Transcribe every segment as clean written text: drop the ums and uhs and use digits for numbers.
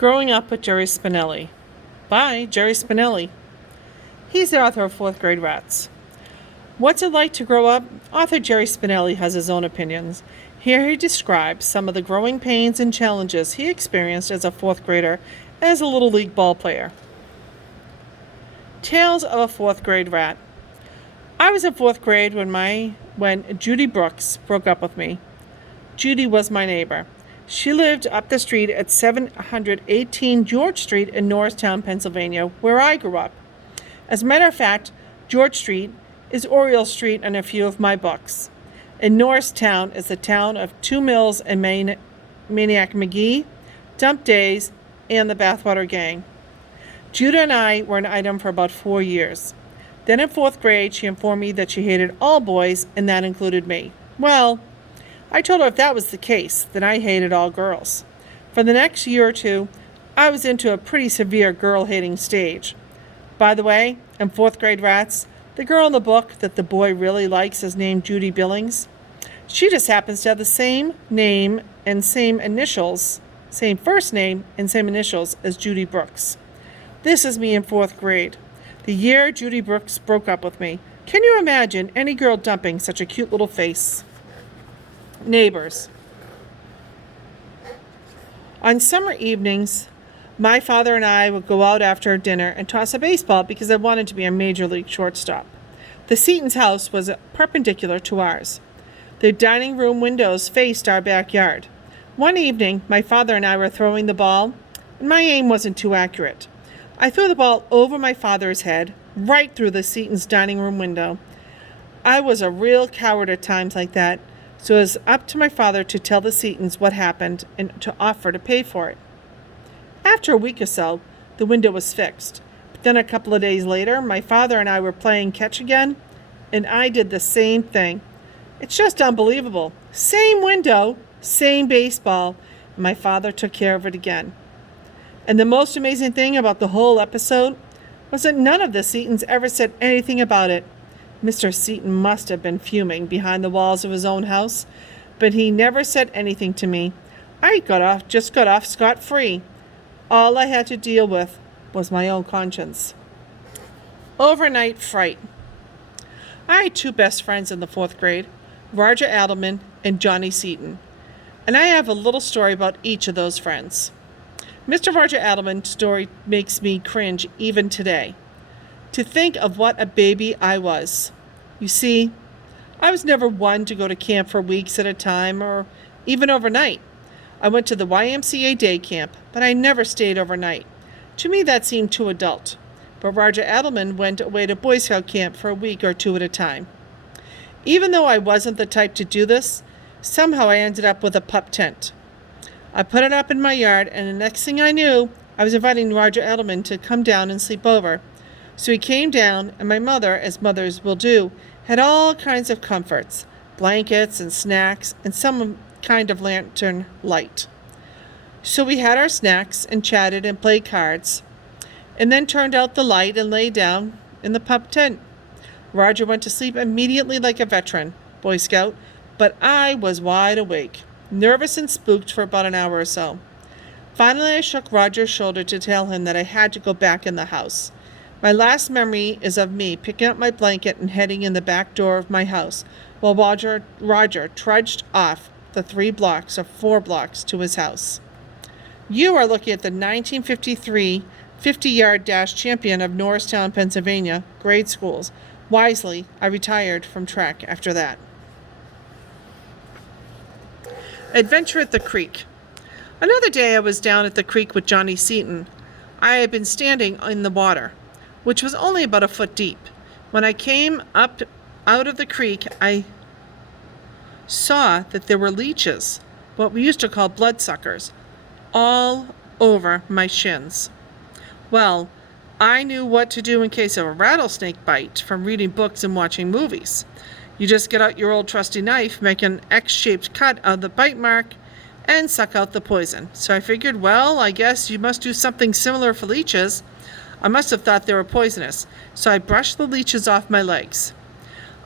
Growing Up with Jerry Spinelli by Jerry Spinelli. He's the author of Fourth Grade Rats. What's it like to grow up? Author Jerry Spinelli has his own opinions. Here he describes some of the growing pains and challenges he experienced as a fourth grader and as a Little League ball player. Tales of a Fourth Grade Rat. I was in fourth grade when Judy Brooks broke up with me. Judy was my neighbor. She lived up the street at 718 George Street in Norristown, Pennsylvania, where I grew up. As a matter of fact, George Street is Oriole Street in a few of my books. And Norristown is the town of Two Mills and Maniac McGee, Dump Days, and the Bathwater Gang. Judah and I were an item for about 4 years. Then in fourth grade, she informed me that she hated all boys, and that included me. Well, I told her if that was the case, then I hated all girls. For the next year or two, I was into a pretty severe girl-hating stage. By the way, in Fourth Grade Rats, the girl in the book that the boy really likes is named Judy Billings. She just happens to have the same name and same first name and same initials as Judy Brooks. This is me in fourth grade, the year Judy Brooks broke up with me. Can you imagine any girl dumping such a cute little face? Neighbors. On summer evenings, my father and I would go out after dinner and toss a baseball because I wanted to be a major league shortstop. The Seaton's house was perpendicular to ours. Their dining room windows faced our backyard. One evening, my father and I were throwing the ball, and my aim wasn't too accurate. I threw the ball over my father's head, right through the Seaton's dining room window. I was a real coward at times like that, so it was up to my father to tell the Seatons what happened and to offer to pay for it. After a week or so, the window was fixed. But then a couple of days later, my father and I were playing catch again, and I did the same thing. It's just unbelievable. Same window, same baseball, and my father took care of it again. And the most amazing thing about the whole episode was that none of the Seatons ever said anything about it. Mr. Seaton must have been fuming behind the walls of his own house, but he never said anything to me. I just got off scot-free. All I had to deal with was my own conscience. Overnight fright. I had two best friends in the fourth grade, Roger Adelman and Johnny Seaton, and I have a little story about each of those friends. Mr. Roger Adelman's story makes me cringe even today. To think of what a baby I was. You see, I was never one to go to camp for weeks at a time or even overnight. I went to the YMCA day camp, but I never stayed overnight. To me, that seemed too adult. But Roger Adelman went away to Boy Scout camp for a week or two at a time. Even though I wasn't the type to do this, somehow I ended up with a pup tent. I put it up in my yard, and the next thing I knew, I was inviting Roger Adelman to come down and sleep over. So he came down, and my mother, as mothers will do, had all kinds of comforts, blankets and snacks, and some kind of lantern light. So we had our snacks and chatted and played cards, and then turned out the light and lay down in the pup tent. Roger went to sleep immediately like a veteran, Boy Scout, but I was wide awake, nervous and spooked for about an hour or so. Finally, I shook Roger's shoulder to tell him that I had to go back in the house. My last memory is of me picking up my blanket and heading in the back door of my house while Roger trudged off the 3 blocks or 4 blocks to his house. You are looking at the 1953 50-yard dash champion of Norristown, Pennsylvania, grade schools. Wisely, I retired from track after that. Adventure at the creek. Another day I was down at the creek with Johnny Seaton. I had been standing in the water, which was only about a foot deep. When I came up out of the creek, I saw that there were leeches, what we used to call bloodsuckers, all over my shins. Well, I knew what to do in case of a rattlesnake bite from reading books and watching movies. You just get out your old trusty knife, make an X-shaped cut of the bite mark, and suck out the poison. So I figured, well, I guess you must do something similar for leeches. I must have thought they were poisonous, so I brushed the leeches off my legs.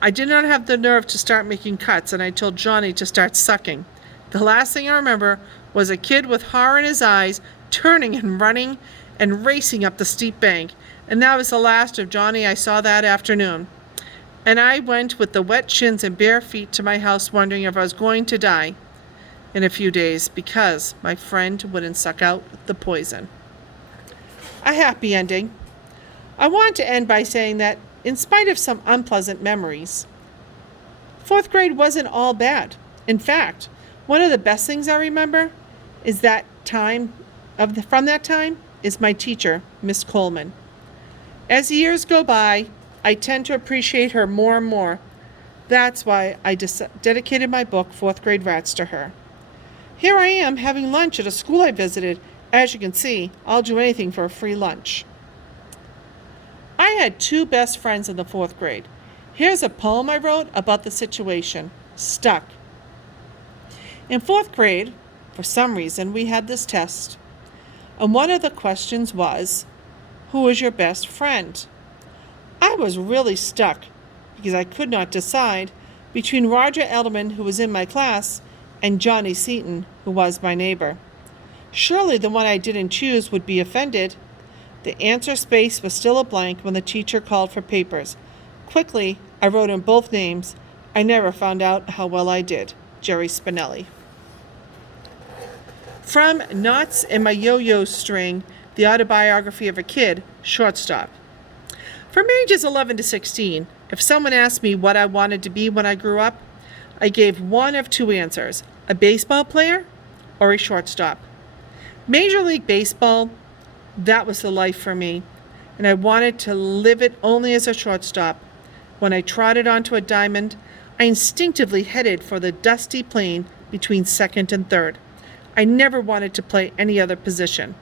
I did not have the nerve to start making cuts, and I told Johnny to start sucking. The last thing I remember was a kid with horror in his eyes, turning and running and racing up the steep bank. And that was the last of Johnny I saw that afternoon. And I went with the wet shins and bare feet to my house, wondering if I was going to die in a few days because my friend wouldn't suck out the poison. A happy ending. I want to end by saying that, in spite of some unpleasant memories, fourth grade wasn't all bad. In fact, one of the best things I remember is from that time is my teacher, Miss Coleman. As the years go by, I tend to appreciate her more and more. That's why I dedicated my book, Fourth Grade Rats, to her. Here I am having lunch at a school I visited. As you can see, I'll do anything for a free lunch. I had two best friends in the fourth grade. Here's a poem I wrote about the situation. Stuck. In fourth grade, for some reason, we had this test. And one of the questions was, who is your best friend? I was really stuck because I could not decide between Roger Edelman, who was in my class, and Johnny Seaton, who was my neighbor. Surely the one I didn't choose would be offended. The answer space was still a blank when the teacher called for papers. Quickly, I wrote in both names. I never found out how well I did. Jerry Spinelli. From Knots in My Yo-Yo String, the autobiography of a kid, shortstop. From ages 11 to 16, if someone asked me what I wanted to be when I grew up, I gave one of two answers, a baseball player or a shortstop. Major League Baseball, that was the life for me, and I wanted to live it only as a shortstop. When I trotted onto a diamond, I instinctively headed for the dusty plane between second and third. I never wanted to play any other position.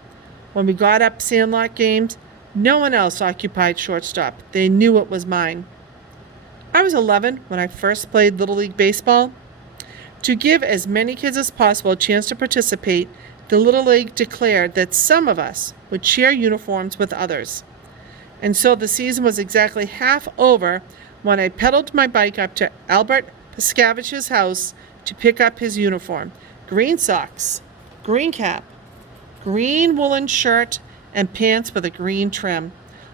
When we got up sandlot games, no one else occupied shortstop. They knew it was mine. I was 11 when I first played Little League Baseball. To give as many kids as possible a chance to participate, the Little League declared that some of us would share uniforms with others. And so the season was exactly half over when I pedaled my bike up to Albert Pascavich's house to pick up his uniform. Green socks, green cap, green woolen shirt, and pants with a green trim.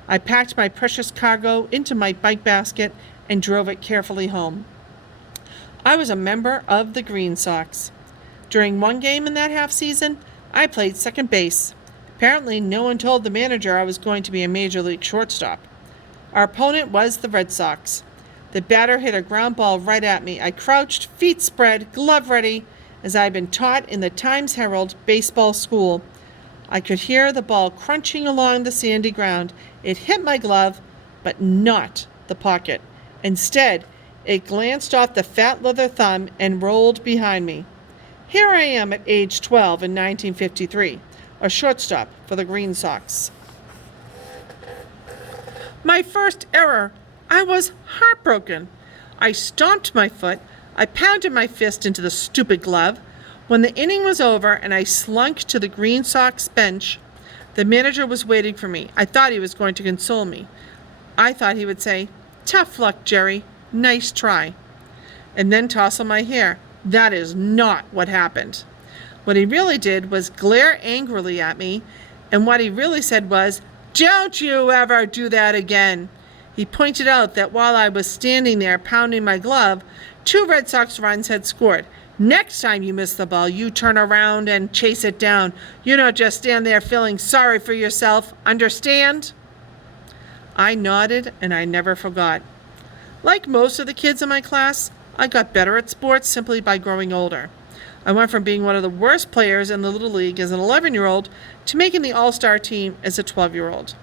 I packed my precious cargo into my bike basket and drove it carefully home. I was a member of the Green Sox. During one game in that half season, I played second base. Apparently, no one told the manager I was going to be a major league shortstop. Our opponent was the Red Sox. The batter hit a ground ball right at me. I crouched, feet spread, glove ready, as I had been taught in the Times-Herald baseball school. I could hear the ball crunching along the sandy ground. It hit my glove, but not the pocket. Instead, it glanced off the fat leather thumb and rolled behind me. Here I am at age 12 in 1953, a shortstop for the Green Sox. My first error, I was heartbroken. I stomped my foot. I pounded my fist into the stupid glove. When the inning was over and I slunk to the Green Sox bench, the manager was waiting for me. I thought he was going to console me. I thought he would say, "Tough luck, Jerry. Nice try." And then tousle my hair. That is not what happened. What he really did was glare angrily at me, and what he really said was, "Don't you ever do that again." He pointed out that while I was standing there pounding my glove, 2 Red Sox runs had scored. Next time you miss the ball, you turn around and chase it down. You don't just stand there feeling sorry for yourself. Understand? I nodded, and I never forgot. Like most of the kids in my class, I got better at sports simply by growing older. I went from being one of the worst players in the Little League as an 11-year-old to making the All-Star team as a 12-year-old.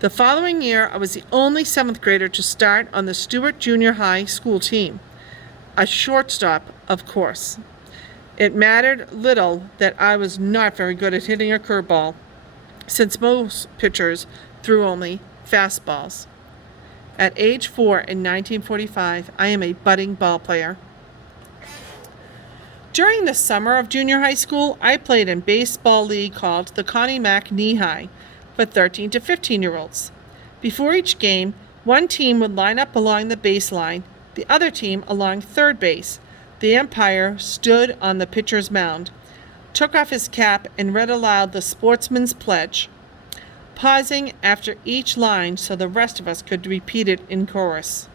The following year, I was the only 7th grader to start on the Stewart Junior High school team. A shortstop, of course. It mattered little that I was not very good at hitting a curveball, since most pitchers threw only fastballs. At age 4 in 1945, I am a budding ball player. During the summer of junior high school, I played in a baseball league called the Connie Mack Knee High for 13 to 15-year-olds. Before each game, one team would line up along the baseline, the other team along third base. The umpire stood on the pitcher's mound. took off his cap, and read aloud the sportsman's pledge, pausing after each line so the rest of us could repeat it in chorus.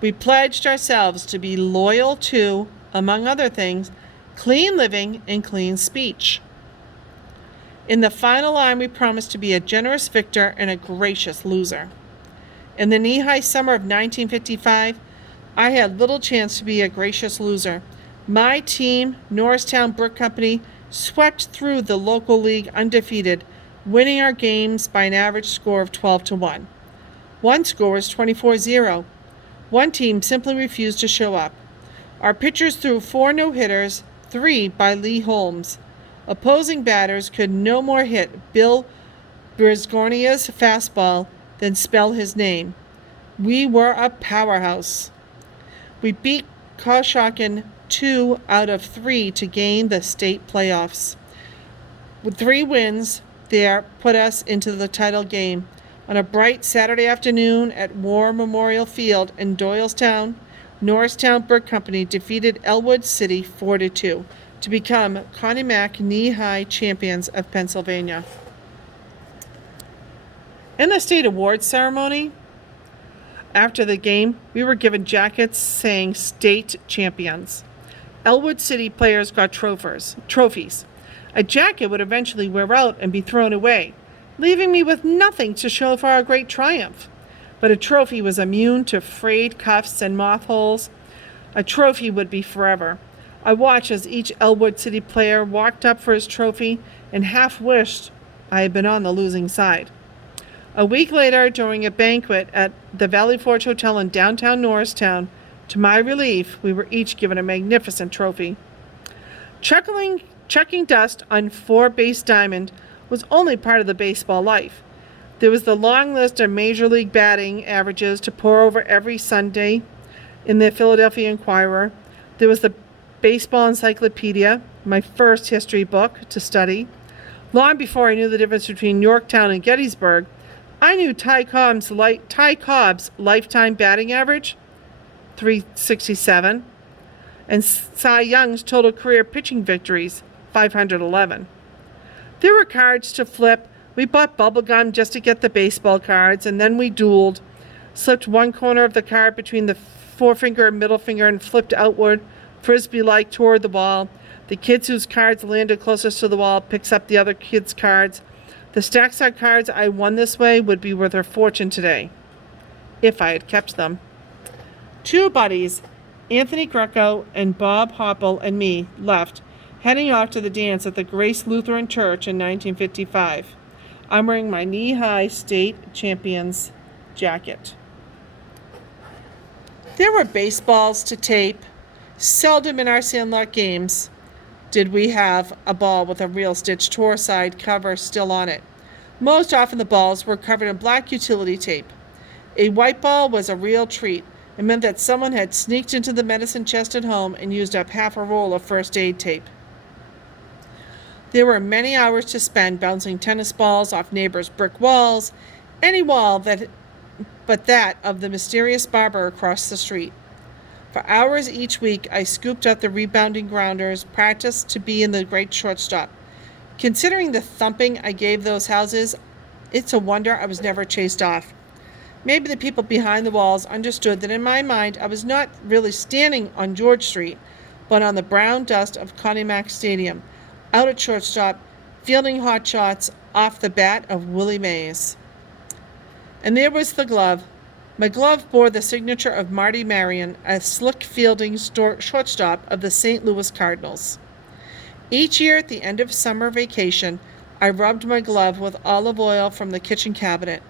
We pledged ourselves to be loyal to, among other things, clean living and clean speech. In the final line, we promised to be a generous victor and a gracious loser. In the knee-high summer of 1955, I had little chance to be a gracious loser. My team, Norristown Brick Company, swept through the local league undefeated, winning our games by an average score of 12-1. One score was 24-0. One team simply refused to show up. Our pitchers threw 4 no-hitters, 3 by Lee Holmes. Opposing batters could no more hit Bill Brisgornia's fastball than spell his name. We were a powerhouse. We beat Conshohocken 2 out of 3 to gain the state playoffs. With 3 wins there put us into the title game. On a bright Saturday afternoon at War Memorial Field in Doylestown, Norristown Brick Company defeated Elwood City 4-2 to become Connie Mack knee-high champions of Pennsylvania. In the state awards ceremony, after the game, we were given jackets saying state champions. Elwood City players got trophies. A jacket would eventually wear out and be thrown away, leaving me with nothing to show for our great triumph. But a trophy was immune to frayed cuffs and moth holes. A trophy would be forever. I watched as each Elwood City player walked up for his trophy and half wished I had been on the losing side. A week later, during a banquet at the Valley Forge Hotel in downtown Norristown, to my relief, we were each given a magnificent trophy. Chucking dust on 4-base diamond was only part of the baseball life. There was the long list of Major League batting averages to pore over every Sunday in the Philadelphia Inquirer. There was the Baseball Encyclopedia, my first history book to study. Long before I knew the difference between Yorktown and Gettysburg, I knew Ty Cobb's lifetime batting average, 367, and Cy Young's total career pitching victories, 511. There were cards to flip. We bought bubble gum just to get the baseball cards, and then we dueled, slipped one corner of the card between the forefinger and middle finger and flipped outward, frisbee-like toward the wall. The kids whose cards landed closest to the wall picks up the other kids' cards. The stacks of cards I won this way would be worth a fortune today, if I had kept them. 2 buddies, Anthony Greco and Bob Hopple and me, left, heading off to the dance at the Grace Lutheran Church in 1955. I'm wearing my knee-high state champions jacket. There were baseballs to tape. Seldom in our Sandlot games did we have a ball with a real Stitch Tour side cover still on it. Most often the balls were covered in black utility tape. A white ball was a real treat. It meant that someone had sneaked into the medicine chest at home and used up half a roll of first aid tape. There were many hours to spend bouncing tennis balls off neighbors' brick walls, any wall but that of the mysterious barber across the street. For hours each week, I scooped up the rebounding grounders, practiced to be in the great shortstop. Considering the thumping I gave those houses, it's a wonder I was never chased off. Maybe the people behind the walls understood that in my mind I was not really standing on George Street, but on the brown dust of Connie Mack Stadium, out at shortstop, fielding hot shots off the bat of Willie Mays. And there was the glove. My glove bore the signature of Marty Marion, a slick fielding shortstop of the St. Louis Cardinals. Each year at the end of summer vacation, I rubbed my glove with olive oil from the kitchen cabinet.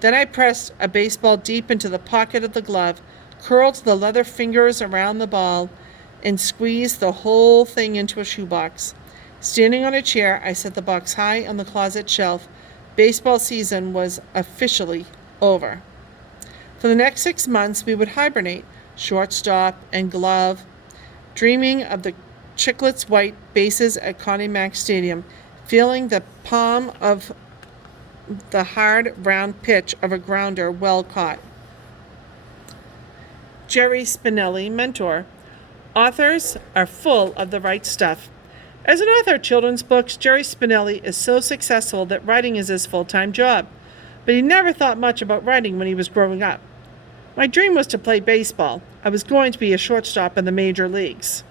Then I pressed a baseball deep into the pocket of the glove, curled the leather fingers around the ball, and squeezed the whole thing into a shoebox. Standing on a chair, I set the box high on the closet shelf. Baseball season was officially over. For the next 6 months, we would hibernate, shortstop and glove, dreaming of the chiclets white bases at Connie Mack Stadium, feeling the palm of the hard, round pitch of a grounder well caught. Jerry Spinelli, mentor. Authors are full of the right stuff. As an author of children's books, Jerry Spinelli is so successful that writing is his full-time job. But he never thought much about writing when he was growing up. My dream was to play baseball. I was going to be a shortstop in the major leagues.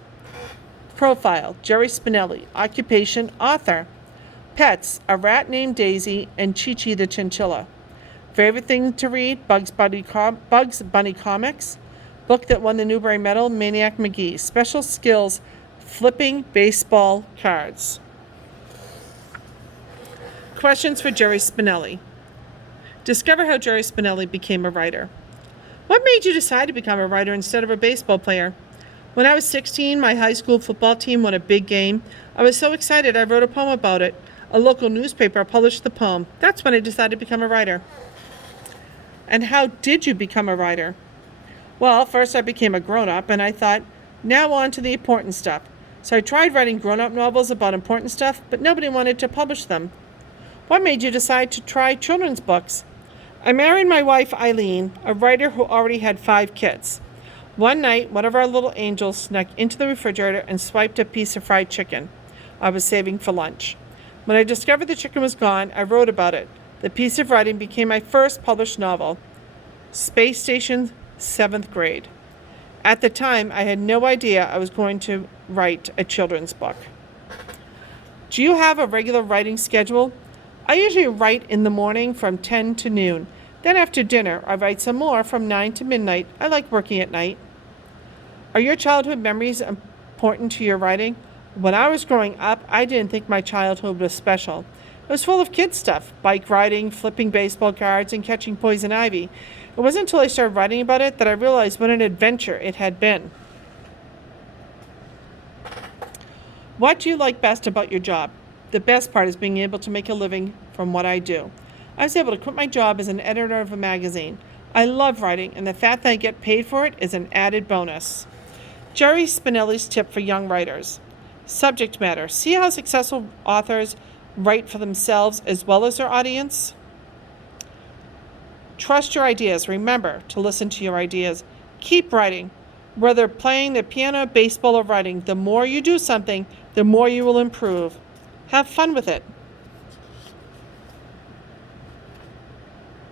Profile: Jerry Spinelli. Occupation: author. Pets: a rat named Daisy and Chi-Chi the chinchilla. Favorite thing to read: Bugs Bunny comics. Book that won the Newbery Medal: Maniac McGee. Special skills: flipping baseball cards. Questions for Jerry Spinelli. Discover how Jerry Spinelli became a writer. What made you decide to become a writer instead of a baseball player? When I was 16, my high school football team won a big game. I was so excited I wrote a poem about it. A local newspaper published the poem. That's when I decided to become a writer. And how did you become a writer? Well, first I became a grown-up and I thought, now on to the important stuff. So I tried writing grown-up novels about important stuff, but nobody wanted to publish them. What made you decide to try children's books? I married my wife Eileen, a writer who already had 5 kids. One night, one of our little angels snuck into the refrigerator and swiped a piece of fried chicken I was saving for lunch. When I discovered the chicken was gone, I wrote about it. The piece of writing became my first published novel, Space Station, 7th grade. At the time, I had no idea I was going to write a children's book. Do you have a regular writing schedule? I usually write in the morning from 10 to noon. Then after dinner, I write some more from 9 to midnight. I like working at night. Are your childhood memories important to your writing? When I was growing up, I didn't think my childhood was special. It was full of kid stuff: bike riding, flipping baseball cards, and catching poison ivy. It wasn't until I started writing about it that I realized what an adventure it had been. What do you like best about your job? The best part is being able to make a living from what I do. I was able to quit my job as an editor of a magazine. I love writing, and the fact that I get paid for it is an added bonus. Jerry Spinelli's tip for young writers. Subject matter: see how successful authors write for themselves as well as their audience. Trust your ideas. Remember to listen to your ideas. Keep writing. Whether playing the piano, baseball, or writing, the more you do something, the more you will improve. Have fun with it.